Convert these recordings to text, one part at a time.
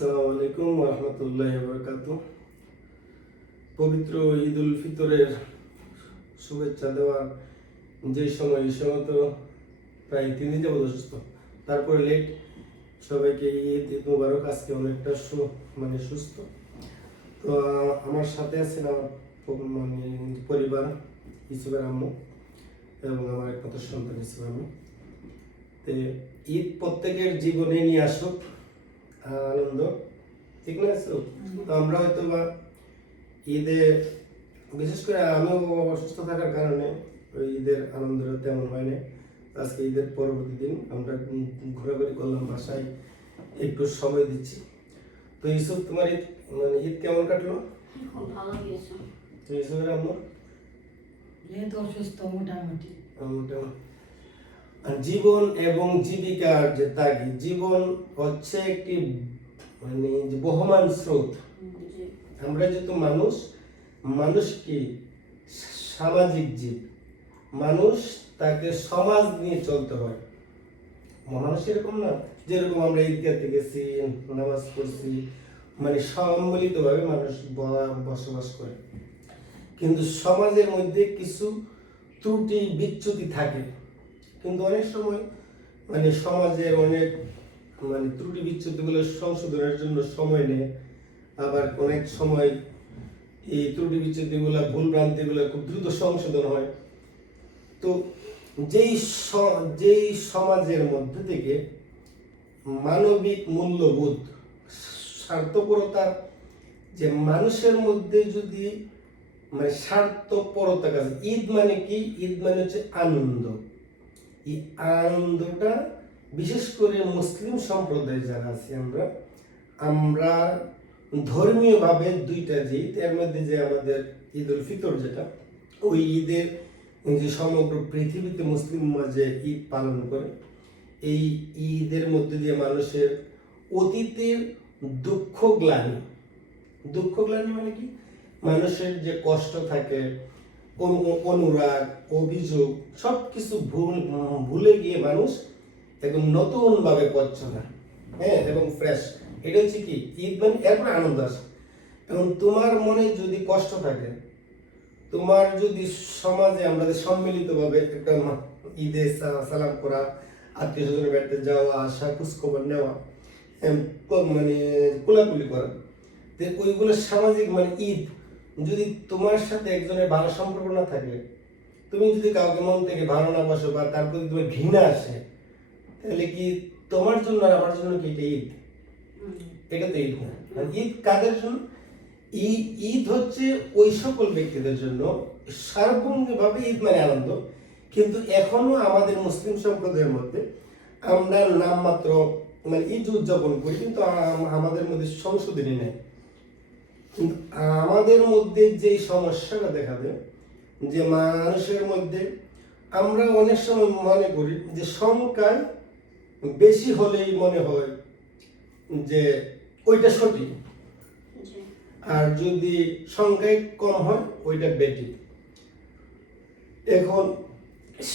আসসালামু আলাইকুম ওয়া রাহমাতুল্লাহি ওয়া বারাকাতুহু। পবিত্র ঈদ উল ফিতরের শুভেচ্ছা দেওয়ার যে সময়, এই সময় তো প্রায় 3 দিন যাবত অসুস্থ, তারপরে লেট। সবাইকে ঈদ মুবারক। আজকে অনেকটা সুস্থ। তো আমার সাথে আছেন আমার পরিবার, ইসুবের আম্মু এবং আমার একমাত্র সন্তান ইসুবের আম্মু। তো ঈদ প্রত্যেকের জীবনে নিয়ে আসুক আনন্দ, ঠিক না? তো আমরা হয়তো বা ঈদে, বিশেষ করে আমিও অসুস্থ থাকার কারণে ওই ঈদের আনন্দটা তেমন হয় না। আজকে ঈদের পরবর্তী দিন আমরা ঘোরাঘুরি করলাম, বাসায় একটু সময় দিচ্ছি। তো ইউসুফ, তোমার ঈদ কেমন কাটলো? খুব ভালো গিয়েছে। তো ইউসুফের আম্মু যেহেতু অসুস্থ মোটামুটি। জীবন এবং জীবিকার যে তাগিদ, জীবন হচ্ছে একটি যে বহমান স্রোত। আমরা যেহেতু মানুষ কি সামাজিক জীব, মানুষ, তাকে সমাজ নিয়ে চলতে হয়। মানুষ এরকম না যেরকম আমরা ঈদগাহতে গেছি, নামাজ পড়ছি, সম্মিলিতভাবে মানুষ বসবাস করে। কিন্তু সমাজের মধ্যে কিছু ত্রুটি বিচ্যুতি থাকে, কিন্তু অনেক সময় সমাজের অনেক ত্রুটি বিচ্যুতিগুলো সংশোধনের জন্য সময় নেয়। আবার অনেক সময় এই ত্রুটি বিচ্যুতিগুলো, ভুল ভ্রান্তিগুলো খুব দ্রুত সংশোধন হয়। তো যেই সমাজের মধ্যে থেকে মানবিক মূল্যবোধ, স্বার্থপরতা, যে মানুষের মধ্যে যদি স্বার্থপরতা কাজ, ঈদ মানে কি? ঈদ মানে হচ্ছে আনন্দ। এই আনন্দটা বিশেষ করে মুসলিম সম্প্রদায় যারা আছি, আমরা ধর্মীয়ভাবে দুইটা ঈদ, এর মধ্যে যে আমাদের ঈদ উল ফিতর, যেটা ওই ঈদের যে সমগ্র পৃথিবীতে মুসলিম মাঝে ঈদ পালন করে, এই ঈদের মধ্যে দিয়ে মানুষের অতীতের দুঃখ গ্লানি মানে কি? মানুষের যে কষ্ট থাকে, অনুরাগ, অভিযোগ, সবকিছু ভুলে গিয়ে মানুষ এখন নতুন ভাবে পথ চলা, এবং ফ্রেশ। এটা হচ্ছে কি ঈদ মানে। এরপর আনন্দ আসে। এবং তোমার মনে যদি কষ্ট থাকে, তোমার যদি সমাজে আমরা সম্মিলিতভাবে একটা ঈদে সালাম করা, আত্মীয় স্বজনের বাড়িতে যাওয়া আসা, খোঁজখবর নেওয়া, কোলাকুলি করা, ওইগুলো সামাজিক ঈদ। যদি তোমার সাথে একজনের ভালো সম্পর্ক না থাকে, তুমি যদি কাউকে মন থেকে ভালো না বাসো, বা তার প্রতি তোমার ঘৃণা আসে, তাহলে কি তোমার জন্য আর আমার জন্য কি এটা ঈদ? এটা তো ঈদ না। ঈদ কাদের জন্য? ঈদ হচ্ছে ওই সকল ব্যক্তিদের জন্য। সার্বঙ্গীভাবে ঈদ মানে আনন্দ। কিন্তু এখনো আমাদের মুসলিম সম্প্রদায়ের মধ্যে আমরা নামমাত্র ঈদ উদযাপন করি, কিন্তু আমাদের মধ্যে সংশোধনী নেই। কিন্তু আমাদের মধ্যে যে সমস্যাটা দেখা দেয়, যে মানুষের মধ্যে আমরা অনেক সময় মনে করি যে সংখ্যায় বেশি হলেই মনে হয় যে ওইটা সঠিক, আর যদি সংখ্যায় কম হয় ওইটা বেঠিক। এখন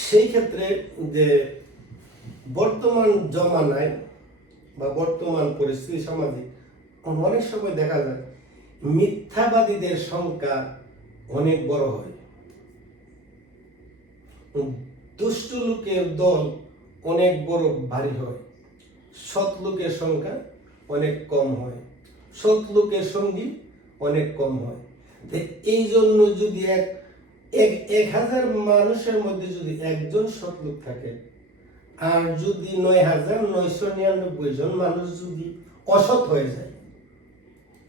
সেই ক্ষেত্রে যে বর্তমান জমানায় বা বর্তমান পরিস্থিতি সামাজিক, অনেক সময় দেখা যায় মিথ্যাবাদীদের সংখ্যা অনেক বড় হয়, দুষ্ট লোকের দল অনেক বড় ভারী হয়, সৎ লোকের সংখ্যা অনেক কম হয়, সৎ লোকের সঙ্গী অনেক কম হয়। এই জন্য যদি 1000 মানুষের মধ্যে যদি একজন সৎ লোক থাকে, আর যদি 9999 জন মানুষ যদি অসৎ হয়ে যায়,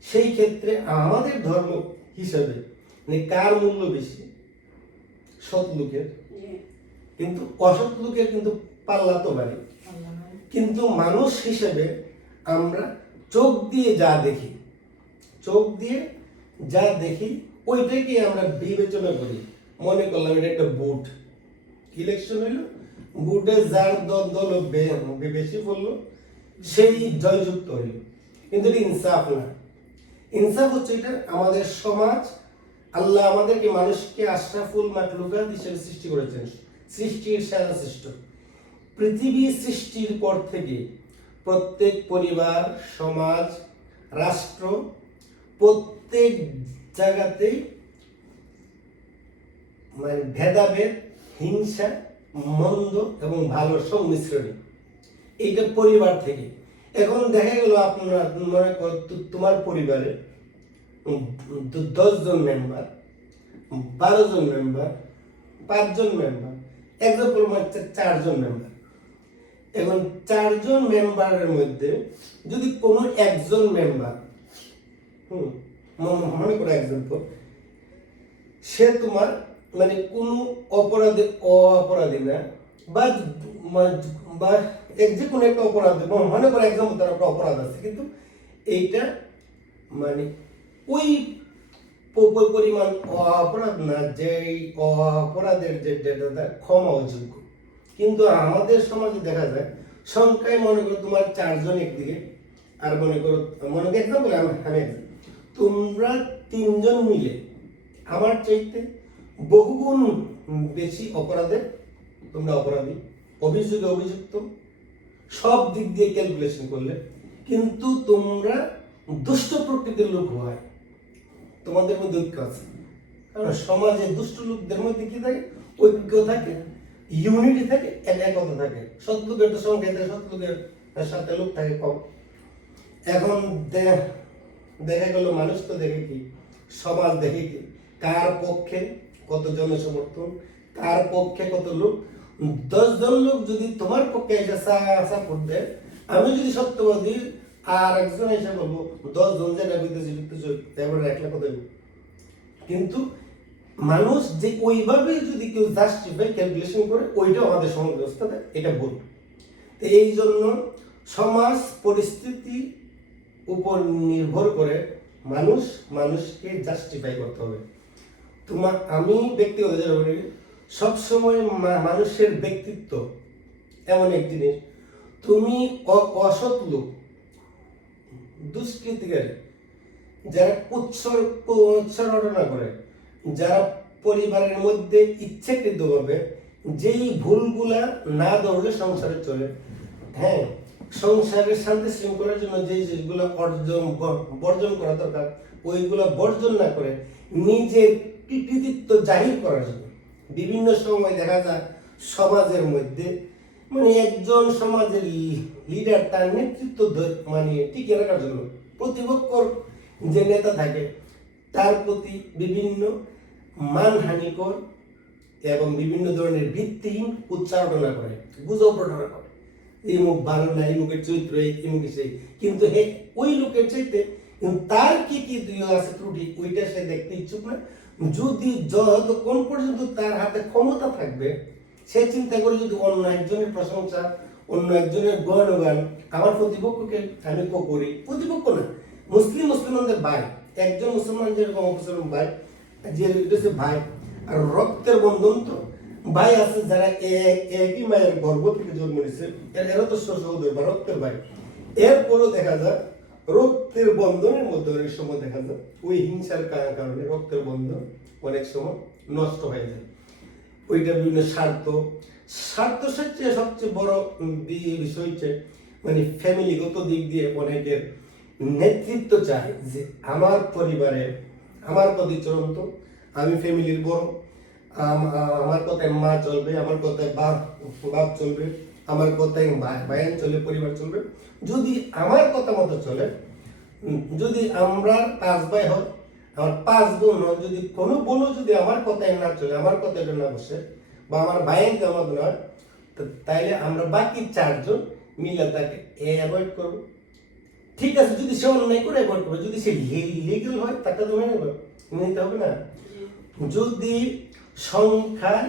সেই ক্ষেত্রে আমাদের ধর্ম হিসাবে কার মূল্য বেশি? সৎ লোকের। কিন্তু অসৎ লোকের কিন্তু পাল্লা তো বাড়ে। কিন্তু মানুষ হিসেবে আমরা চোখ দিয়ে যা দেখি ওইটাকে আমরা বিবেচনা করি। মনে করলাম এটা একটা বুট, ইলেকশন হইলো, বুটে যার দল বেশি পড়লো সেই জয়যুক্ত হইল। কিন্তু এটা ইনসাফ না। ইনসাফ হচ্ছে এটা আমাদের সমাজ, আল্লাহ আমাদেরকে, মানুষকে আশরাফুল মাখলুকাত হিসেবে সৃষ্টি করেছেন, সৃষ্টির সেরা সৃষ্ট। পৃথিবী সৃষ্টির পর থেকে প্রত্যেক পরিবার, সমাজ, রাষ্ট্র প্রত্যেক জায়গাতেই মানে ভেদাভেদ, হিংসা, মন্দ এবং ভালোর সংমিশ্রণে, এইটা পরিবার থেকে। এখন দেখা গেল আপনার মনে কর তোমার পরিবারে 10 জন মেম্বার, 12 জন মেম্বার, 5 জন মেম্বার, এক্সাম্পল হচ্ছে 4 জন মেম্বার। এখন 4 জন মেম্বারের মধ্যে যদি কোনো একজন মেম্বার মনে করো এক্সাম্পল, সে তোমার মানে কোনো অপরাধী না, বা বা যে কোনো একটা অপরাধ, মনে করো এক্সাম্পল তার একটা অপরাধ আছে, কিন্তু এইটা মানে ওই পরিমাণ অপরাধ না যে অপরাধের যে ডেটা ক্ষমা অযোগ্য। কিন্তু আমাদের সমাজে দেখা যায় সংখ্যায় মনে করো তোমার 4 জন একদিকে, আর মনে করো এক্সাম্পল আমি তোমরা 3 জন মিলে আমার চাইতে বহুগুণ বেশি অপরাধে তোমরা অপরাধী, অভিযোগে অভিযুক্ত, সব দিক দিয়ে ক্যালকুলেশন করলে, কিন্তু তোমরা দুষ্ট প্রকৃতির লোক হয়, তোমাদের মধ্যে ঐক্য আছে। কারণ সমাজে দুষ্ট লোকদের মধ্যে কি থাকে? ঐক্য থাকে, ইউনিটি থাকে, একতা থাকে। সৎ লোকের তো সংখ্যা থাকে, সৎ লোকের সাথে লোক থাকে কম। এখন দেখা গেল মানুষ তো দেখে কি, সমাজ দেখে কি, কার পক্ষে কত জনসমর্থন, কার পক্ষে কত লোক। 10 জন লোক যদি তোমার পক্ষে এসে সাপোর্ট দেয়, আমি যদি সত্যবাদী আর একজন এসে বলবো 10 জন যেটা বুঝতেছি এবার 1 লাখ কথা। কিন্তু মানুষ যে ওইভাবে যদি কেউ জাস্টিফাই ক্যালকুলেশন করে, ওইটা আমাদের সমাজ ব্যবস্থাতে এটা ভুল। তো এই জন্য সমাজ পরিস্থিতি উপর নির্ভর করে মানুষকে জাস্টিফাই করতে হবে। আমি ব্যক্তিগত সবসময় মানুষের ব্যক্তিত্ব এমন এক জিনিস, তুমি অসৎ লোক, দুষ্কৃতিকারী, যারা ঘটনা করে, যারা পরিবারের মধ্যে ইচ্ছাকৃতভাবে যেই ভুলগুলা না ধরলে সংসারে চলে, হ্যাঁ, সংসারের শান্তি শৃঙ্খলার জন্য যে জিনিসগুলো বর্জন করা দরকার, ওইগুলো বর্জন না করে নিজের কৃতিত্ব জাহির করার জন্য বিভিন্ন সময় দেখা যায় সমাজের মধ্যে মানে একজন সমাজের লিডার তার নেতৃত্ব মানে টিকিয়ে রাখার জন্য প্রতিপক্ষর যে নেতা থাকে তার প্রতি বিভিন্ন মানহানিকর এবং বিভিন্ন ধরনের ভিত্তিহীন উচ্চারণা করে, গুজব রটনা করে, এই মুখ ভালো না, এই মুখের চরিত্র এই মুখে সেই, কিন্তু ওই লোকের চাইতে তার কি কি আছে ত্রুটি ওইটা সে দেখতে ইচ্ছুক না। যদি যতক্ষণ পর্যন্ত তার হাতে ক্ষমতা থাকবে, সে চিন্তা করে যদি অন্য একজনের প্রশংসা, অন্য একজনের গুণগান আমার প্রতিপক্ষকে আমি করি, প্রতিপক্ষ না, মুসলিমদের ভাই, একজন মুসলমান যেরকম মুসলমান ভাই, যে ভাই আর রক্তের বন্ধন, তো ভাই আছে যারা একই মায়ের গর্ভ থেকে জন্ম নিচ্ছে, এরা তো সহোদর বা রক্তের ভাই। এরপরও দেখা যায় রক্তের বন্ধনের মধ্যে অনেক সময় দেখা যায় ওই হিংসার কারণে রক্তের বন্ধন অনেক সময় নষ্ট হয়ে যায়। ওইটা বিভিন্ন স্বার্থ সবচেয়ে বড় বিষয় হচ্ছে মানে ফ্যামিলিগত দিক দিয়ে অনেকের নেতৃত্ব চায় যে আমার পরিবারে আমার প্রতি চলন্ত, আমি ফ্যামিলির বড়, আমার কথায় মা চলবে, আমার কথায় বাপ চলবে, আমার কথায় ভাইয়ান চলে, পরিবার চলবে। যদি আমার কথা মতো চলে, যদি আমরা 5 ভাই হয়, আমার 5 বোন হয়, যদি কোনো বোনও যদি আমার কথায় না চলে, আমার কথায় না বসে, বা আমার ভাইয়ান আমার নয়, তাইলে আমরা বাকি 4 জন মিলে তাকে অ্যাভয়েড করবো। ঠিক আছে, যদি সে অন্যায় করে অ্যাভয়েড করবে, যদি সে লিগ্যাল হয় তাকে তো মেনে নিতে হবে না। যদি সংখ্যায়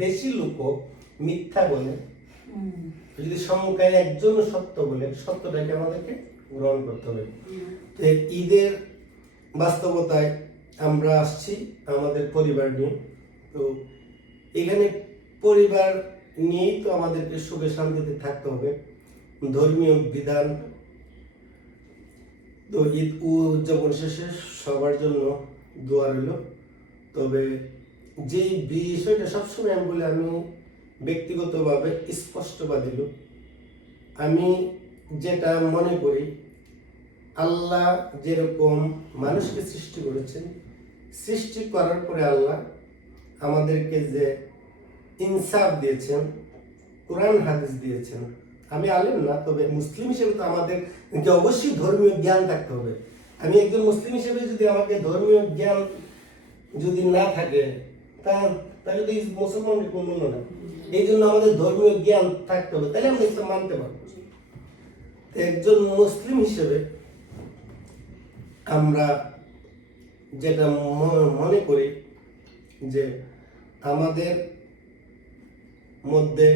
বেশি লোক মিথ্যা বলে, যদি সংখ্যায় একজন সত্য বলে, সত্যটাকে আমাদেরকে গ্রহণ করতে হবে। তো ঈদের বাস্তবতায় আমরা আসছি আমাদের পরিবার নিয়ে। তো এখানে পরিবার নিয়েই তো আমাদেরকে সুখে শান্তিতে থাকতে হবে। ধর্মীয় বিধান তো ঈদ উদযাপন শেষে সবার জন্য দোয়া রইল। তবে যেই বিষয়টা সবসময় আমি বলি, আমি ব্যক্তিগতভাবে স্পষ্টবাদী লোক। আমি যেটা মনে করি আল্লাহ যেরকম মানুষকে সৃষ্টি করেছেন, সৃষ্টি করার পরে আল্লাহ আমাদেরকে যে ইনসাফ দিয়েছেন, কোরআন হাদিস দিয়েছেন। আমি আলেম না, তবে মুসলিম হিসেবে তো আমাদের অবশ্যই ধর্মীয় জ্ঞান থাকতে হবে। আমি একজন মুসলিম হিসেবে যদি আমাকে ধর্মীয় জ্ঞান যদি না থাকে, তাহলে তো মুসলমানের কোনো মূল্য না। এই জন্য আমাদের ধর্মীয় জ্ঞান থাকতে হবে, তাহলে আমরা ইসলাম মানতে পারবো। তো একজন মুসলিম হিসেবে আমরা যেটা মনে করি যে আমাদের মধ্যে